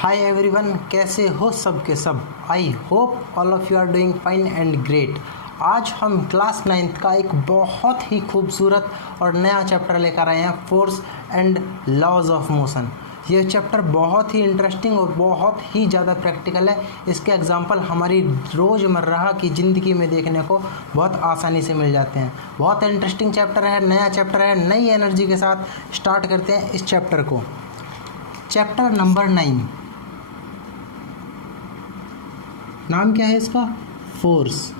Hi everyone, कैसे हो सब के सब। I hope all of you are doing fine and great. आज हम क्लास 9th का एक बहुत ही खूबसूरत और नया चैप्टर लेकर आए हैं, force and laws of motion. ये चैप्टर बहुत ही इंटरेस्टिंग और बहुत ही ज़्यादा प्रैक्टिकल है। इसके एग्जांपल हमारी रोज़मर्रा की ज़िंदगी में देखने को बहुत आसानी से मिल जाते हैं। बहुत इंटरेस्टिंग चैप्टर है, नया चैप्टर है। नई एनर्जी के साथ स्टार्ट करते हैं इस चैप्टर को। चैप्टर नंबर 9, नाम क्या है इसका? Force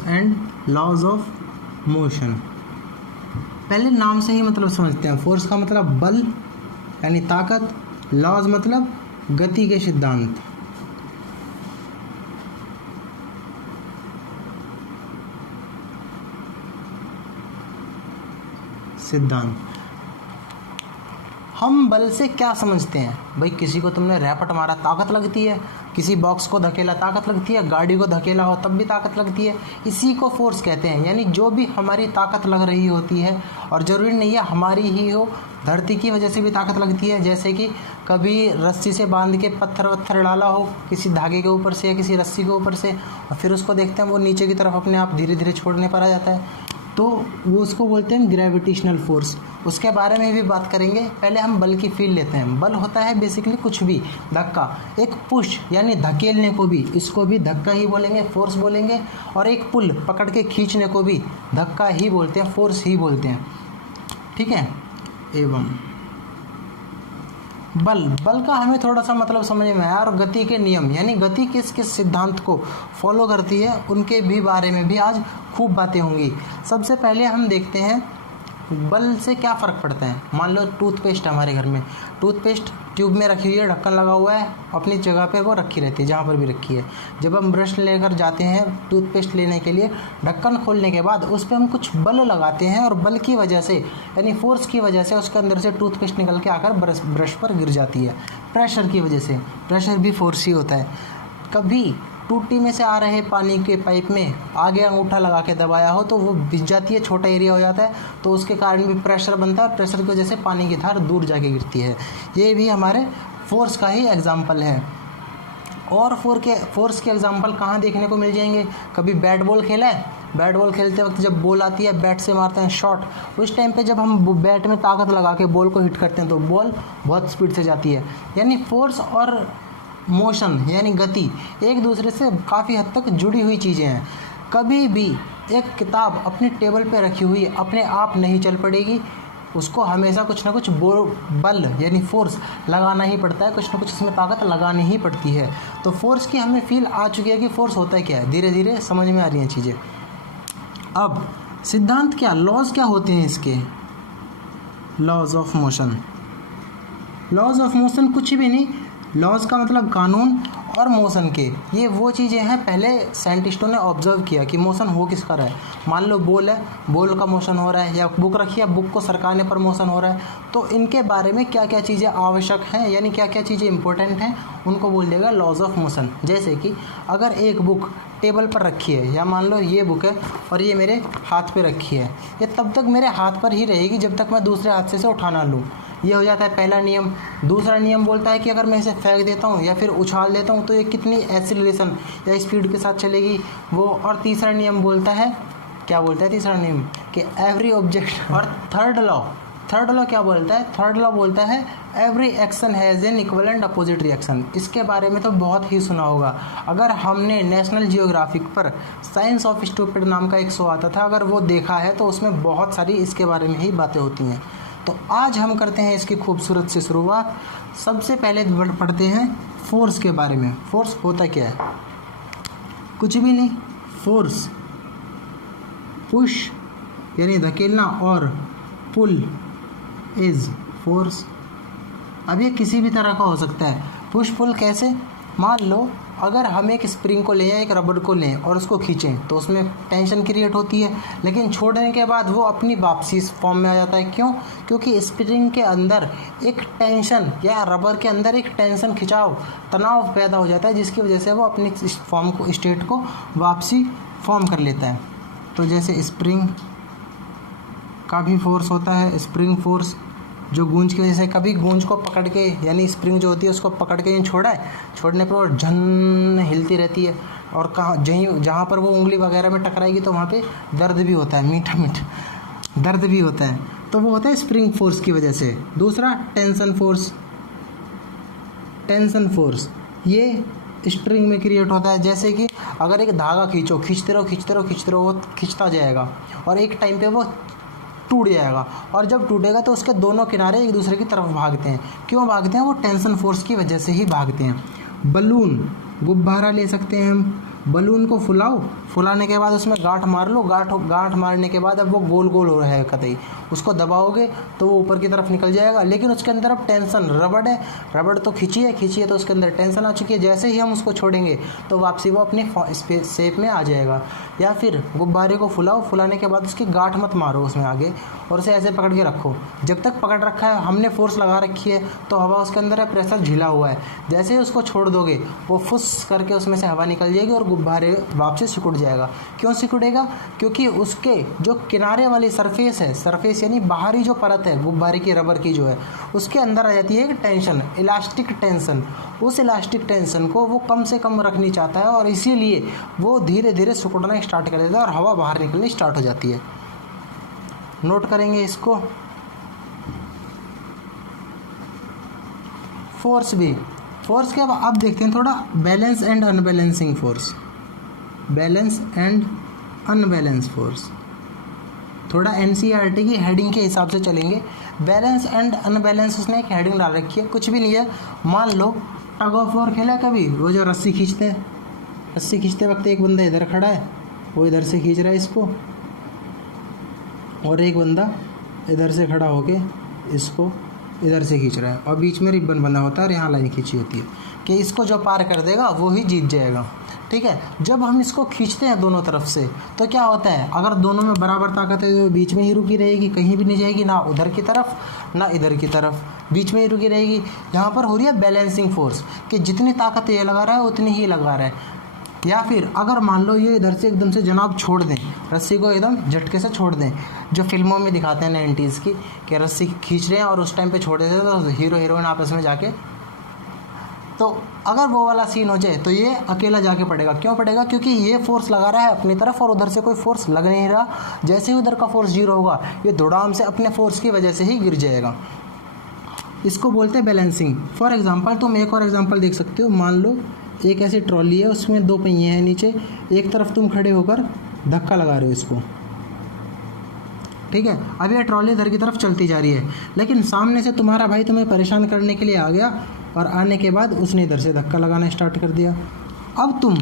and laws of motion. पहले नाम से ही मतलब समझते हैं। फोर्स का मतलब बल यानी ताकत, लॉज मतलब गति के सिद्धांत। हम बल से क्या समझते हैं भाई? किसी को तुमने रैपट मारा, ताकत लगती है। किसी बॉक्स को धकेला, ताकत लगती है। गाड़ी को धकेला हो तब भी ताकत लगती है। इसी को फोर्स कहते हैं। यानी जो भी हमारी ताकत लग रही होती है, और ज़रूरी नहीं है हमारी ही हो, धरती की वजह से भी ताकत लगती है। जैसे कि कभी रस्सी से बांध के पत्थर वत्थर डाला हो किसी धागे के ऊपर से या किसी रस्सी के ऊपर से, और फिर उसको देखते हैं वो नीचे की तरफ अपने आप धीरे धीरे छोड़ने पर आ जाता है, तो वो उसको बोलते हैं ग्रेविटेशनल फोर्स। उसके बारे में भी बात करेंगे। पहले हम बल की फील लेते हैं। बल होता है बेसिकली कुछ भी, धक्का, एक पुश यानी धकेलने को भी, इसको भी धक्का ही बोलेंगे, फोर्स बोलेंगे। और एक पुल, पकड़ के खींचने को भी धक्का ही बोलते हैं, फोर्स ही बोलते हैं। ठीक है। एवं बल का हमें थोड़ा सा मतलब समझ में आया। और गति के नियम यानी गति किस किस सिद्धांत को फॉलो करती है, उनके भी बारे में भी आज खूब बातें होंगी। सबसे पहले हम देखते हैं बल से क्या फ़र्क पड़ता है। मान लो टूथपेस्ट हमारे घर में, टूथपेस्ट ट्यूब में रखी हुई है, ढक्कन लगा हुआ है, अपनी जगह पे वो रखी रहती है जहाँ पर भी रखी है। जब हम ब्रश लेकर जाते हैं टूथपेस्ट लेने के लिए, ढक्कन खोलने के बाद उस पर हम कुछ बल लगाते हैं, और बल की वजह से यानी फोर्स की वजह से उसके अंदर से टूथपेस्ट निकल के आकर ब्रश पर गिर जाती है। प्रेशर की वजह से, प्रेशर भी फोर्स ही होता है। कभी टूटी में से आ रहे पानी के पाइप में आगे अंगूठा लगा के दबाया हो तो वो भिज जाती है, छोटा एरिया हो जाता है, तो उसके कारण भी प्रेशर बनता है, और प्रेशर की वजह से पानी की धार दूर जाके गिरती है। ये भी हमारे फोर्स का ही एग्जाम्पल है। और फोर्स के एग्जाम्पल कहाँ देखने को मिल जाएंगे? कभी बैट बॉल खेला है? बैट बॉल खेलते वक्त जब बॉल आती है, बैट से मारते हैं शॉट, उस टाइम पे जब हम बैट में ताकत लगा के बॉल को हिट करते हैं तो बॉल बहुत स्पीड से जाती है। यानी फोर्स और मोशन यानी गति एक दूसरे से काफ़ी हद तक जुड़ी हुई चीज़ें हैं। कभी भी एक किताब अपनी टेबल पे रखी हुई अपने आप नहीं चल पड़ेगी, उसको हमेशा कुछ ना कुछ बल यानी फोर्स लगाना ही पड़ता है, कुछ ना कुछ इसमें ताकत लगानी ही पड़ती है। तो फोर्स की हमें फील आ चुकी है कि फोर्स होता है क्या है, धीरे धीरे समझ में आ रही हैं चीज़ें। अब सिद्धांत क्या, लॉज क्या होते हैं इसके? Laws of motion. Laws of motion कुछ भी नहीं, लॉज का मतलब कानून, और मोशन के ये वो चीज़ें हैं पहले साइंटिस्टों ने ऑब्जर्व किया कि मोशन हो किस का रहा है। मान लो बॉल है, बॉल का मोशन हो रहा है, या बुक रखी है, बुक को सरकाने पर मोशन हो रहा है। तो इनके बारे में क्या क्या चीज़ें आवश्यक हैं यानी क्या क्या चीज़ें इंपॉर्टेंट हैं, उनको बोल देगा लॉज ऑफ मोशन। जैसे कि अगर एक बुक टेबल पर रखी है, या मान लो ये बुक है और ये मेरे हाथ पे रखी है, ये तब तक मेरे हाथ पर ही रहेगी जब तक मैं दूसरे हाथ से इसे उठा ना लूँ। ये हो जाता है पहला नियम। दूसरा नियम बोलता है कि अगर मैं इसे फेंक देता हूँ या फिर उछाल देता हूँ तो ये कितनी एक्सीलरेशन या स्पीड के साथ चलेगी वो। और तीसरा नियम बोलता है, क्या बोलता है तीसरा नियम? कि एवरी ऑब्जेक्ट। और थर्ड लॉ क्या बोलता है? थर्ड लॉ बोलता है every action has an equivalent opposite reaction. इसके बारे में तो बहुत ही सुना होगा। अगर हमने नेशनल जियोग्राफिक पर साइंस ऑफ स्टूपिड नाम का एक शो आता था, अगर वो देखा है तो उसमें बहुत सारी इसके बारे में ही बातें होती हैं। तो आज हम करते हैं इसकी खूबसूरत सी शुरुआत। सबसे पहले पढ़ते हैं फोर्स के बारे में। फोर्स होता क्या है? कुछ भी नहीं। फोर्स पुश यानी धकेलना, और पुल इज फोर्स। अब ये किसी भी तरह का हो सकता है। पुश पुल कैसे? मान लो अगर हम एक स्प्रिंग को लें या एक रबड़ को लें और उसको खींचें तो उसमें टेंशन क्रिएट होती है, लेकिन छोड़ने के बाद वो अपनी वापसी फॉर्म में आ जाता है। क्यों? क्योंकि स्प्रिंग के अंदर एक टेंशन या रबर के अंदर एक टेंशन, खिंचाव, तनाव पैदा हो जाता है, जिसकी वजह से वो अपनी फॉर्म को, स्टेट को वापसी फॉर्म कर लेता है। तो जैसे स्प्रिंग का भी फोर्स होता है, स्प्रिंग फोर्स, जो गूंज की वजह से, कभी गूंज को पकड़ के यानी स्प्रिंग जो होती है उसको पकड़ के यूँ छोड़ा है, छोड़ने पर वो झन हिलती रहती है, और कहाँ जहाँ पर वो उंगली वगैरह में टकराएगी तो वहाँ पे दर्द भी होता है, मीठा मीठा दर्द भी होता है, तो वो होता है स्प्रिंग फोर्स की वजह से। दूसरा टेंशन फोर्स। टेंशन फोर्स ये स्ट्रिंग में क्रिएट होता है, जैसे कि अगर एक धागा खींचो, खींचते रहो वो खींचता जाएगा और एक टाइम पे वो टूट जाएगा, और जब टूटेगा तो उसके दोनों किनारे एक दूसरे की तरफ भागते हैं। क्यों भागते हैं? वो टेंशन फोर्स की वजह से ही भागते हैं। बलून, गुब्बारा ले सकते हैं हम, बलून को फुलाओ, फुलाने के बाद उसमें गांठ मार लो, गांठ मारने के बाद अब वो गोल गोल हो रहा है कतई, उसको दबाओगे तो वो ऊपर की तरफ निकल जाएगा, लेकिन उसके अंदर अब टेंशन, रबड़ है, रबड़ तो खींची है तो उसके अंदर टेंशन आ चुकी है, जैसे ही हम उसको छोड़ेंगे तो वापसी वो अपनी शेप में आ जाएगा। या फिर गुब्बारे को फुलाओ, फुलाने के बाद उसकी गांठ मत मारो उसमें आगे, और उसे ऐसे पकड़ के रखो, जब तक पकड़ रखा है, हमने फोर्स लगा रखी है तो हवा उसके अंदर है, प्रेशर झिला हुआ है, जैसे ही उसको छोड़ दोगे वो फुस करके उसमें से हवा निकल जाएगी और गुब्बारे वापसी सिकुड़ जाएगा। क्यों सिकुड़ेगा? क्योंकि उसके जो किनारे वाली सरफेस है, सरफेस यानी बाहरी जो परत है गुब्बारे की, रबर की जो है, उसके अंदर आ जाती है एक टेंशन, इलास्टिक टेंशन। उस इलास्टिक टेंशन को वो कम से कम रखनी चाहता है और इसीलिए वो धीरे धीरे सिकुड़ना स्टार्ट कर देता है और हवा बाहर निकलनी स्टार्ट हो जाती है। नोट करेंगे इसको। फोर्स भी, फोर्स के अब देखते हैं थोड़ा balance and unbalancing force. Balance and unbalance force, थोड़ा एनसीईआरटी की हेडिंग के हिसाब से चलेंगे। बैलेंस एंड अनबैलेंस, उसने एक हेडिंग डाल रखी है, कुछ भी नहीं है। मान लो टग ऑफ वॉर खेला कभी, वो जो रस्सी खींचते हैं, रस्सी खींचते वक्त एक बंदा इधर खड़ा है, वो इधर से खींच रहा है इसको, और एक बंदा इधर से खड़ा होके इसको इधर से खींच रहा है, और बीच में रिबन बंधा होता है और यहाँ लाइन खींची होती है कि इसको जो पार कर देगा वो ही जीत जाएगा। ठीक है, जब हम इसको खींचते हैं दोनों तरफ से तो क्या होता है, अगर दोनों में बराबर ताकत है तो बीच में ही रुकी रहेगी, कहीं भी नहीं जाएगी, ना उधर की तरफ ना इधर की तरफ, बीच में ही रुकी रहेगी। यहाँ पर हो रही है बैलेंसिंग फोर्स कि जितनी ताकत ये लगा रहा है उतनी ही लगा रहा है। या फिर अगर मान लो ये इधर से एकदम से जनाब छोड़ दें, रस्सी को एकदम झटके से छोड़ दें, जो फिल्मों में दिखाते हैं 90s की, कि रस्सी खींच रहे हैं और उस टाइम पे छोड़ देते हैं तो हीरो हीरोइन आपस में जाके, तो अगर वो वाला सीन हो जाए तो ये अकेला जाके पड़ेगा। क्यों पड़ेगा? क्योंकि ये फोर्स लगा रहा है अपनी तरफ और उधर से कोई फोर्स लग नहीं रहा। जैसे ही उधर का फोर्स जीरो होगा, ये धड़ाम से अपने फोर्स की वजह से ही गिर जाएगा। इसको बोलते हैं बैलेंसिंग। फॉर एग्जांपल तुम एक और एग्जांपल देख सकते हो। मान लो एक ऐसी ट्रॉली है, उसमें दो पहिए हैं नीचे, एक तरफ तुम खड़े होकर धक्का लगा रहे हो इसको, ठीक है। अब ये ट्रॉली इधर की तरफ चलती जा रही है, लेकिन सामने से तुम्हारा भाई तुम्हें परेशान करने के लिए आ गया और आने के बाद उसने इधर से धक्का लगाना स्टार्ट कर दिया। अब तुम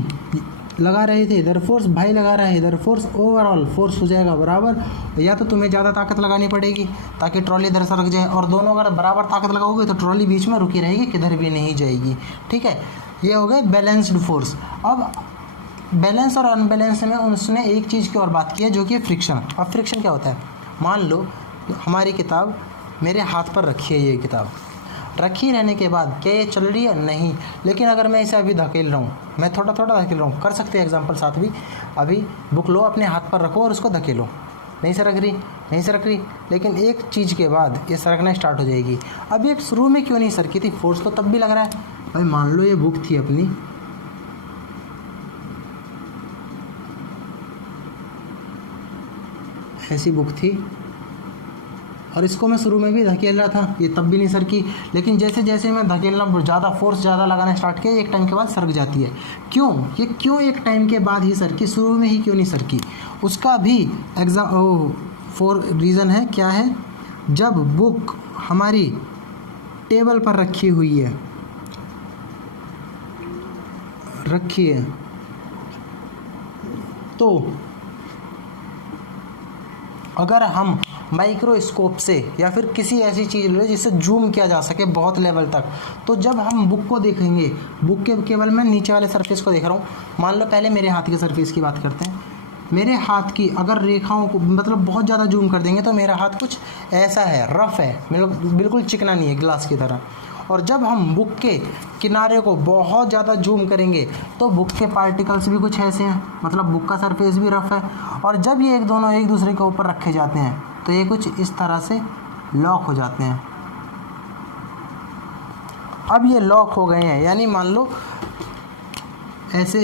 लगा रहे थे इधर फोर्स, भाई लगा रहा है इधर फोर्स, ओवरऑल फोर्स हो जाएगा बराबर। या तो तुम्हें ज़्यादा ताकत लगानी पड़ेगी ताकि ट्रॉली इधर से रुक जाए, और दोनों अगर बराबर ताकत लगाओगे तो ट्रॉली बीच में रुकी रहेगी, किधर भी नहीं जाएगी। ठीक है, ये हो गए बैलेंस्ड फोर्स। अब बैलेंस और अनबैलेंस में उसने एक चीज़ की और बात की है, जो कि फ्रिक्शन। अब फ्रिक्शन क्या होता है? मान लो हमारी किताब मेरे हाथ पर रखी है, ये किताब रखी रहने के बाद क्या ये चल रही है? नहीं। लेकिन अगर मैं इसे अभी धकेल रहा हूँ, मैं थोड़ा थोड़ा धकेल रहा हूँ, कर सकते हैं एग्जांपल साथ भी। अभी बुक लो, अपने हाथ पर रखो और उसको धकेलो, नहीं सरक रही, नहीं सरक रही, लेकिन एक चीज़ के बाद ये सरकना स्टार्ट हो जाएगी। अब ये शुरू में क्यों नहीं सरकी थी? फोर्स तो तब भी लग रहा है। भाई मान लो ये बुक थी अपनी, ऐसी बुक थी और इसको मैं शुरू में भी धकेल रहा था, ये तब भी नहीं सरकी। लेकिन जैसे जैसे मैं धकेलना ज़्यादा फोर्स ज़्यादा लगाना स्टार्ट किया, एक टाइम के बाद सरक जाती है। क्यों? ये क्यों एक टाइम के बाद ही सरकी, शुरू में ही क्यों नहीं सरकी? उसका भी रीज़न है। क्या है? जब बुक हमारी टेबल पर रखी हुई है, तो अगर हम माइक्रोस्कोप से या फिर किसी ऐसी चीज़ ले जिससे जूम किया जा सके बहुत लेवल तक, तो जब हम बुक को देखेंगे, बुक के केवल मैं नीचे वाले सरफेस को देख रहा हूँ। मान लो पहले मेरे हाथ के सरफेस की बात करते हैं। मेरे हाथ की अगर रेखाओं को मतलब बहुत ज़्यादा जूम कर देंगे तो मेरा हाथ कुछ ऐसा है, रफ़ है, बिल्कुल चिकना नहीं है, ग्लास की तरह। और जब हम बुक के किनारे को बहुत ज़्यादा जूम करेंगे तो बुक के पार्टिकल्स भी कुछ ऐसे हैं, मतलब बुक का सरफेस भी रफ़ है। और जब ये दोनों एक दूसरे के ऊपर रखे जाते हैं तो ये कुछ इस तरह से लॉक हो जाते हैं, अब ये लॉक हो गए हैं, यानी मान लो ऐसे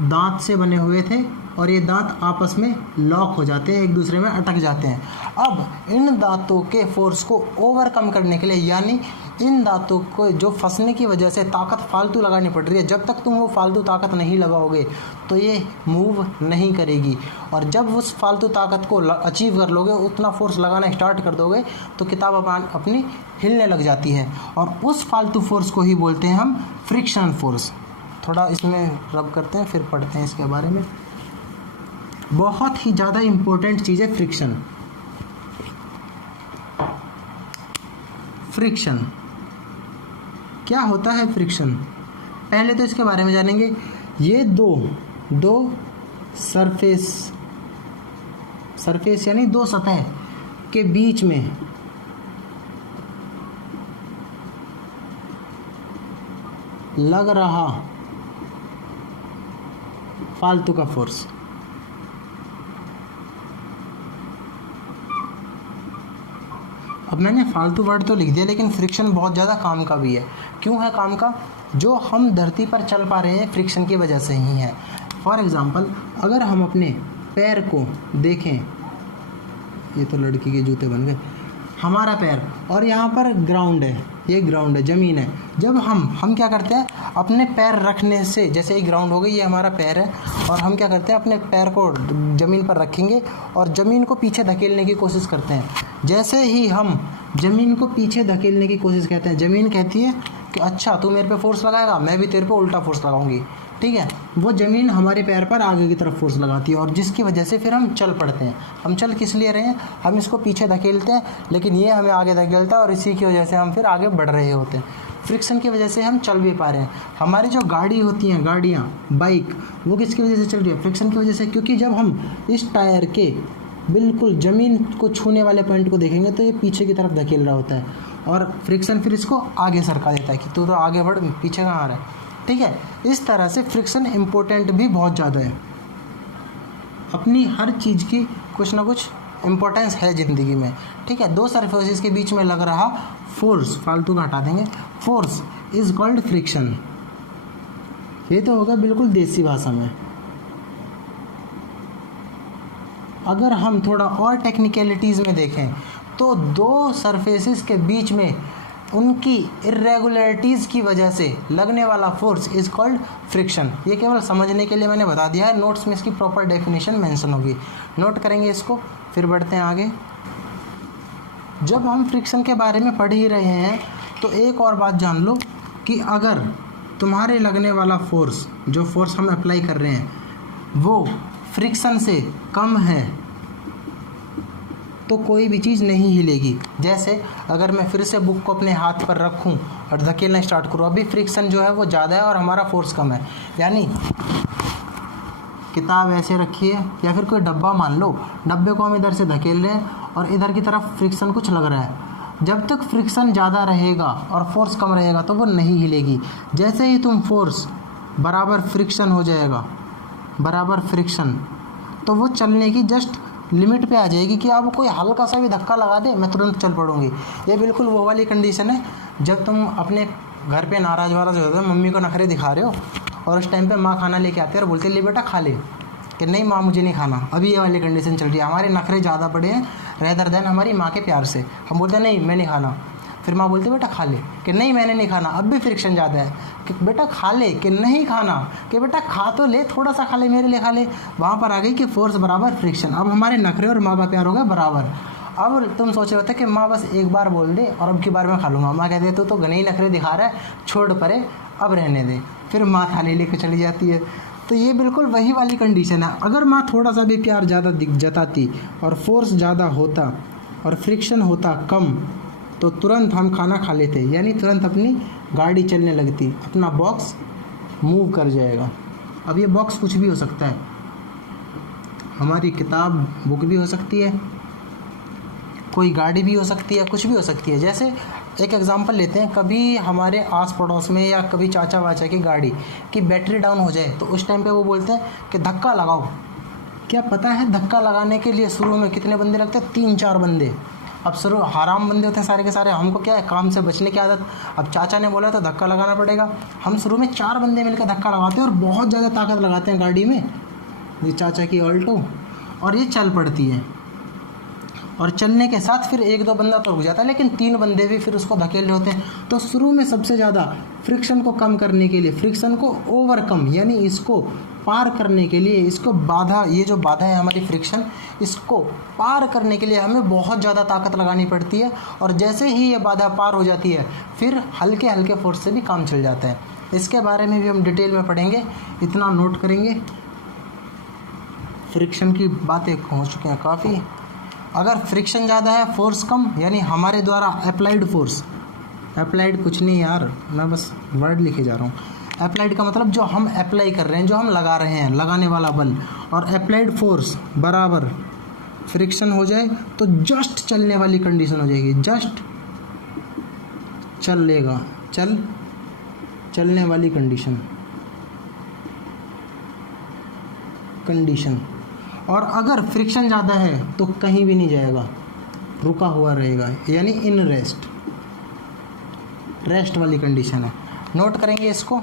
दांत से बने हुए थे और ये दांत आपस में लॉक हो जाते हैं, एक दूसरे में अटक जाते हैं। अब इन दांतों के फोर्स को ओवरकम करने के लिए, यानी इन दांतों को जो फंसने की वजह से ताकत फालतू लगानी पड़ रही है, जब तक तुम वो फालतू ताकत नहीं लगाओगे तो ये मूव नहीं करेगी। और जब उस फालतू ताकत को अचीव कर लोगे, उतना फोर्स लगाना स्टार्ट कर दोगे, तो किताब अपनी हिलने लग जाती है। और उस फालतू फोर्स को ही बोलते हैं हम फ्रिक्शन फोर्स। थोड़ा इसमें रब करते हैं, फिर पढ़ते हैं इसके बारे में। बहुत ही ज़्यादा इम्पोर्टेंट चीज़ है फ्रिक्शन। फ्रिक्शन क्या होता है? फ्रिक्शन, पहले तो इसके बारे में जानेंगे। ये दो सरफेस यानी दो सतह के बीच में लग रहा फालतू का फोर्स। अब मैंने फालतू वर्ड तो लिख दिया, लेकिन फ्रिक्शन बहुत ज़्यादा काम का भी है। क्यों है काम का? जो हम धरती पर चल पा रहे हैं फ्रिक्शन की वजह से ही है। फॉर एग्ज़ाम्पल, अगर हम अपने पैर को देखें, ये तो लड़की के जूते बन गए, हमारा पैर, और यहाँ पर ग्राउंड है, ये ग्राउंड है, ज़मीन है। जब हम क्या करते हैं, अपने पैर रखने से, जैसे ये ग्राउंड हो गई, ये हमारा पैर है, और हम क्या करते हैं, अपने पैर को ज़मीन पर रखेंगे और ज़मीन को पीछे धकेलने की कोशिश करते हैं। जैसे ही हम ज़मीन को पीछे धकेलने की कोशिश करते हैं, ज़मीन कहती है कि अच्छा तू मेरे पे फोर्स लगाएगा, मैं भी तेरे पे उल्टा फोर्स लगाऊंगी, ठीक है। वो ज़मीन हमारे पैर पर आगे की तरफ फोर्स लगाती है, और जिसकी वजह से फिर हम चल पड़ते हैं। हम चल किस लिए रहे हैं? हम इसको पीछे धकेलते हैं, लेकिन ये हमें आगे धकेलता है, और इसी की वजह से हम फिर आगे बढ़ रहे होते हैं। फ्रिक्शन की वजह से हम चल भी पा रहे हैं। हमारी जो गाड़ी होती हैं, गाड़ियाँ, बाइक, वो किसकी वजह से चल रही है? फ्रिक्शन की वजह से। क्योंकि जब हम इस टायर के बिल्कुल ज़मीन को छूने वाले पॉइंट को देखेंगे तो ये पीछे की तरफ धकेल रहा होता है, और फ्रिक्शन फिर इसको आगे सरका देता है कि तू तो आगे बढ़, पीछे कहाँ आ रहा है, ठीक है। इस तरह से फ्रिक्शन इम्पोर्टेंट भी बहुत ज़्यादा है। अपनी हर चीज़ की कुछ ना कुछ इम्पोर्टेंस है ज़िंदगी में, ठीक है। दो सरफेसेस के बीच में लग रहा फोर्स, फालतू का हटा देंगे, फोर्स इज कॉल्ड फ्रिक्शन। ये तो होगा बिल्कुल देसी भाषा में। अगर हम थोड़ा और टेक्निकलिटीज़ में देखें तो दो सरफेसेस के बीच में उनकी इरेगुलरिटीज़ की वजह से लगने वाला फोर्स इज़ कॉल्ड फ्रिक्शन। ये केवल समझने के लिए मैंने बता दिया है, नोट्स में इसकी प्रॉपर डेफिनेशन मेंशन होगी, नोट करेंगे इसको, फिर बढ़ते हैं आगे। जब हम फ्रिक्शन के बारे में पढ़ ही रहे हैं तो एक और बात जान लो कि अगर तुम्हारे लगने वाला फोर्स, जो फोर्स हम अप्लाई कर रहे हैं, वो फ्रिक्शन से कम है तो कोई भी चीज़ नहीं हिलेगी। जैसे अगर मैं फिर से बुक को अपने हाथ पर रखूं और धकेलना स्टार्ट करूं, अभी फ्रिक्शन जो है वो ज़्यादा है और हमारा फोर्स कम है। यानी किताब ऐसे रखी है, या फिर कोई डब्बा मान लो, डब्बे को हम इधर से धकेल रहे हैं और इधर की तरफ फ्रिक्शन कुछ लग रहा है। जब तक फ्रिक्शन ज़्यादा रहेगा और फोर्स कम रहेगा तो वो नहीं हिलेगी। जैसे ही तुम फोर्स बराबर फ्रिक्शन हो जाएगा, बराबर फ्रिक्शन, तो वो चलने की जस्ट लिमिट पे आ जाएगी कि अब कोई हल्का सा भी धक्का लगा दे मैं तुरंत चल पड़ूंगी। ये बिल्कुल वो वाली कंडीशन है जब तुम अपने घर पे नाराज़ वाराज होते हो, मम्मी को नखरे दिखा रहे हो, और उस टाइम पे माँ खाना लेके आती है और बोलते ले बेटा खा ले, कि नहीं माँ मुझे नहीं खाना। अभी ये वाली कंडीशन चल रही है, हमारे नखरे ज़्यादा बड़े हैं रेदर देन हमारी माँ के प्यार से। हम बोलते हैं नहीं मैं नहीं खाना, फिर माँ बोलती बेटा खा ले, कि नहीं मैंने नहीं खाना। अब भी फ्रिक्शन ज़्यादा है कि बेटा खा ले, कि नहीं खाना, कि बेटा खा तो ले, थोड़ा सा खा ले, मेरे लिए खा ले। वहाँ पर आ गई कि फोर्स बराबर फ्रिक्शन। अब हमारे नखरे और माँ का प्यार हो गया बराबर। अब तुम सोच रहे होते कि माँ बस एक बार बोल दे और अब की बार मैं खा लूँगा। माँ कहते तो घने ही नखरे दिखा रहा है, छोड़ परे, अब रहने दे। फिर माँ थाली लेके चली जाती है। तो ये बिल्कुल वही वाली कंडीशन है। अगर माँ थोड़ा सा भी प्यार ज़्यादा जताती और फोर्स ज़्यादा होता और फ्रिक्शन होता कम, तो तुरंत हम खाना खा लेते, यानी तुरंत अपनी गाड़ी चलने लगती, अपना बॉक्स मूव कर जाएगा। अब ये बॉक्स कुछ भी हो सकता है, हमारी किताब बुक भी हो सकती है, कोई गाड़ी भी हो सकती है, कुछ भी हो सकती है। जैसे एक एग्जांपल लेते हैं, कभी हमारे आस पड़ोस में या कभी चाचा वाचा की गाड़ी की बैटरी डाउन हो जाए तो उस टाइम पे वो बोलते हैं कि धक्का लगाओ। क्या पता है धक्का लगाने के लिए शुरू में कितने बंदे लगते हैं? 3-4 बंदे। अब शुरू हराम बंदे होते हैं सारे के सारे, हमको क्या है काम से बचने की आदत। अब चाचा ने बोला तो धक्का लगाना पड़ेगा। हम शुरू में 4 बंदे मिलकर धक्का लगाते हैं और बहुत ज़्यादा ताकत लगाते हैं गाड़ी में, ये चाचा की ऑल्टो, और ये चल पड़ती है। और चलने के साथ फिर 1-2 बंदा तो रुक जाता है, लेकिन 3 बंदे भी फिर उसको धकेल रहे होते हैं। तो शुरू में सबसे ज़्यादा फ्रिक्शन को कम करने के लिए, फ्रिक्शन को ओवरकम यानी इसको पार करने के लिए, इसको बाधा, ये जो बाधा है हमारी फ्रिक्शन, इसको पार करने के लिए हमें बहुत ज़्यादा ताकत लगानी पड़ती है। और जैसे ही ये बाधा पार हो जाती है फिर हल्के हल्के फोर्स से भी काम चल जाता है। इसके बारे में भी हम डिटेल में पढ़ेंगे, इतना नोट करेंगे। फ्रिक्शन की बातें हो चुके हैं काफ़ी। अगर फ्रिक्शन ज़्यादा है, फोर्स कम, यानी हमारे द्वारा अप्लाइड फोर्स, अप्लाइड कुछ नहीं यार, मैं बस वर्ड लिखे जा रहा हूँ। अप्लाइड का मतलब जो हम अप्लाई कर रहे हैं, जो हम लगा रहे हैं, लगाने वाला बल, और अप्लाइड फोर्स बराबर फ्रिक्शन हो जाए तो जस्ट चलने वाली कंडीशन हो जाएगी। जस्ट चलेगा, चलने वाली कंडीशन। और अगर फ्रिक्शन ज़्यादा है तो कहीं भी नहीं जाएगा, रुका हुआ रहेगा, यानी इन रेस्ट वाली कंडीशन है। नोट करेंगे इसको।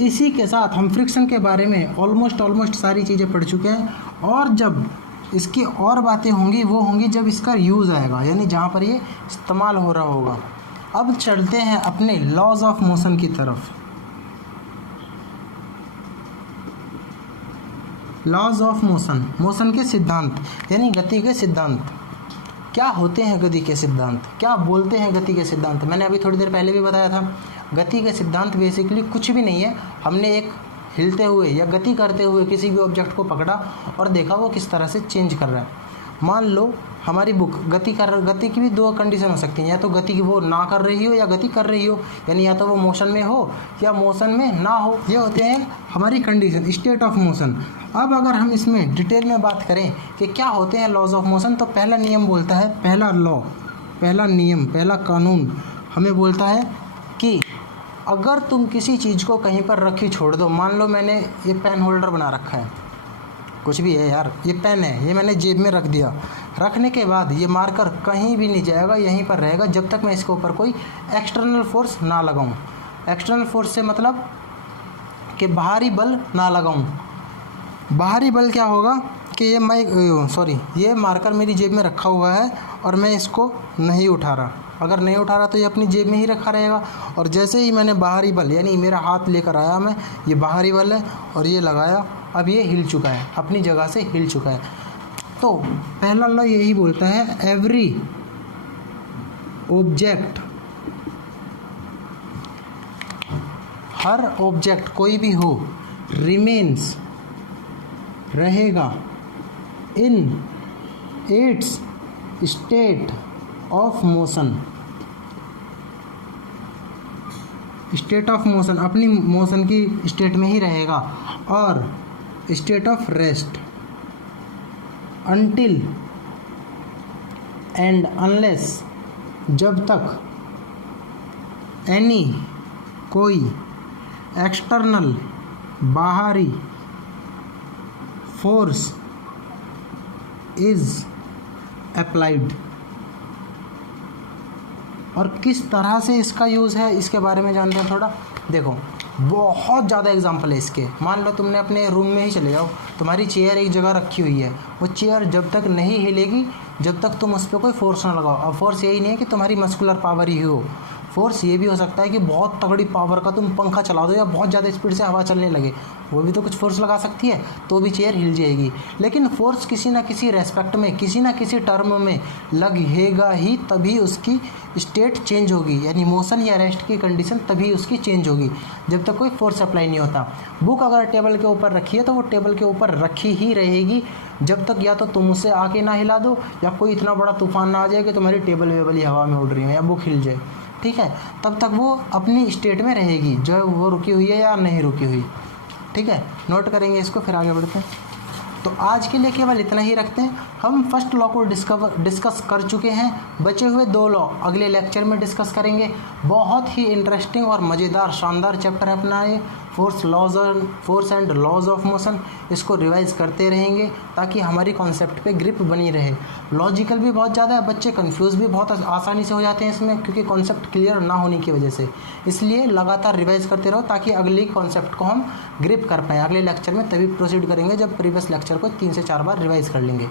इसी के साथ हम फ्रिक्शन के बारे में ऑलमोस्ट सारी चीज़ें पढ़ चुके हैं। और जब इसकी और बातें होंगी वो होंगी जब इसका यूज़ आएगा, यानी जहाँ पर ये इस्तेमाल हो रहा होगा। अब चलते हैं अपने लॉज ऑफ मोशन की तरफ। लॉज ऑफ मोशन के सिद्धांत, यानी गति के सिद्धांत। क्या होते हैं गति के सिद्धांत, क्या बोलते हैं गति के सिद्धांत? मैंने अभी थोड़ी देर पहले भी बताया था। गति के सिद्धांत बेसिकली कुछ भी नहीं है, हमने एक हिलते हुए या गति करते हुए किसी भी ऑब्जेक्ट को पकड़ा और देखा वो किस तरह से चेंज कर रहा है। मान लो हमारी बुक गति की भी 2 कंडीशन हो सकती हैं, या तो गति वो ना कर रही हो या गति कर रही हो, यानी या तो वो मोशन में हो या मोशन में ना हो। ये होते हैं हमारी कंडीशन, स्टेट ऑफ मोशन। अब अगर हम इसमें डिटेल में बात करें कि क्या होते हैं लॉज ऑफ मोशन, तो पहला नियम बोलता है, पहला कानून हमें बोलता है कि अगर तुम किसी चीज़ को कहीं पर रखी छोड़ दो, मान लो मैंने ये पेन होल्डर बना रखा है, कुछ भी है यार, ये पेन है, ये मैंने जेब में रख दिया। रखने के बाद ये मार्कर कहीं भी नहीं जाएगा, यहीं पर रहेगा जब तक मैं इसके ऊपर कोई एक्सटर्नल फोर्स ना लगाऊं। एक्सटर्नल फोर्स से मतलब कि बाहरी बल ना लगाऊं। बाहरी बल क्या होगा कि ये मार्कर मेरी जेब में रखा हुआ है और मैं इसको नहीं उठा रहा। अगर नहीं उठा रहा तो ये अपनी जेब में ही रखा रहेगा। और जैसे ही मैंने बाहरी बल, यानी मेरा हाथ लेकर आया मैं, ये बाहरी बल है, और ये लगाया, अब ये हिल चुका है, अपनी जगह से हिल चुका है। तो पहला लॉ यही बोलता है, एवरी ऑब्जेक्ट, हर ऑब्जेक्ट कोई भी हो, रिमेन्स रहेगा in its state of motion. State of motion, अपनी मोशन की स्टेट में ही रहेगा। और state of rest, until and unless, जब तक एनी, कोई एक्सटर्नल, बाहरी फोर्स इज अप्लाइड। और किस तरह से इसका यूज़ है इसके बारे में जानते हैं थोड़ा। देखो बहुत ज़्यादा एग्जांपल है इसके। मान लो तुमने अपने रूम में ही चले जाओ, तुम्हारी चेयर एक जगह रखी हुई है, वो चेयर जब तक नहीं हिलेगी जब तक तुम उस पर कोई फोर्स ना लगाओ। अब फोर्स यही नहीं है कि तुम्हारी मस्कुलर पावर ही हो, फोर्स ये भी हो सकता है कि बहुत तगड़ी पावर का तुम पंखा चला दो या बहुत ज़्यादा स्पीड से हवा चलने लगे, वो भी तो कुछ फोर्स लगा सकती है, तो भी चेयर हिल जाएगी। लेकिन फोर्स किसी ना किसी रेस्पेक्ट में, किसी ना किसी टर्म में लगेगा ही, तभी उसकी स्टेट चेंज होगी, यानी मोशन या रेस्ट की कंडीशन तभी उसकी चेंज होगी, जब तक कोई फोर्स अप्लाई नहीं होता। बुक अगर टेबल के ऊपर रखी है तो वो टेबल के ऊपर रखी ही रहेगी जब तक या तो तुम उसे आके ना हिला दो या कोई इतना बड़ा तूफान ना आ जाए कि तुम्हारी टेबल वेबल हवा में उड़ रही हो या बुक हिल जाए, ठीक है, तब तक वो अपनी स्टेट में रहेगी, जो वो रुकी हुई है या नहीं रुकी हुई। ठीक है, नोट करेंगे इसको, फिर आगे बढ़ते हैं। तो आज के लिए केवल इतना ही रखते हैं। हम फर्स्ट लॉ को डिस्कस कर चुके हैं, बचे हुए 2 लॉ अगले लेक्चर में डिस्कस करेंगे। बहुत ही इंटरेस्टिंग और मज़ेदार शानदार चैप्टर है अपना ये। Force and laws of motion, इसको रिवाइज करते रहेंगे ताकि हमारी कॉन्सेप्ट पे ग्रिप बनी रहे। लॉजिकल भी बहुत ज़्यादा है, बच्चे कंफ्यूज भी बहुत आसानी से हो जाते हैं इसमें, क्योंकि कॉन्सेप्ट क्लियर ना होने की वजह से। इसलिए लगातार रिवाइज करते रहो ताकि अगले कॉन्सेप्ट को हम ग्रिप कर पाएँ। अगले लेक्चर में तभी प्रोसीड करेंगे जब प्रीवियस लेक्चर को 3 से 4 बार रिवाइज कर लेंगे।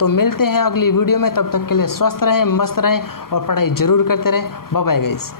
तो मिलते हैं अगली वीडियो में, तब तक के लिए स्वस्थ रहें, मस्त रहें और पढ़ाई जरूर करते रहें। Bye bye guys.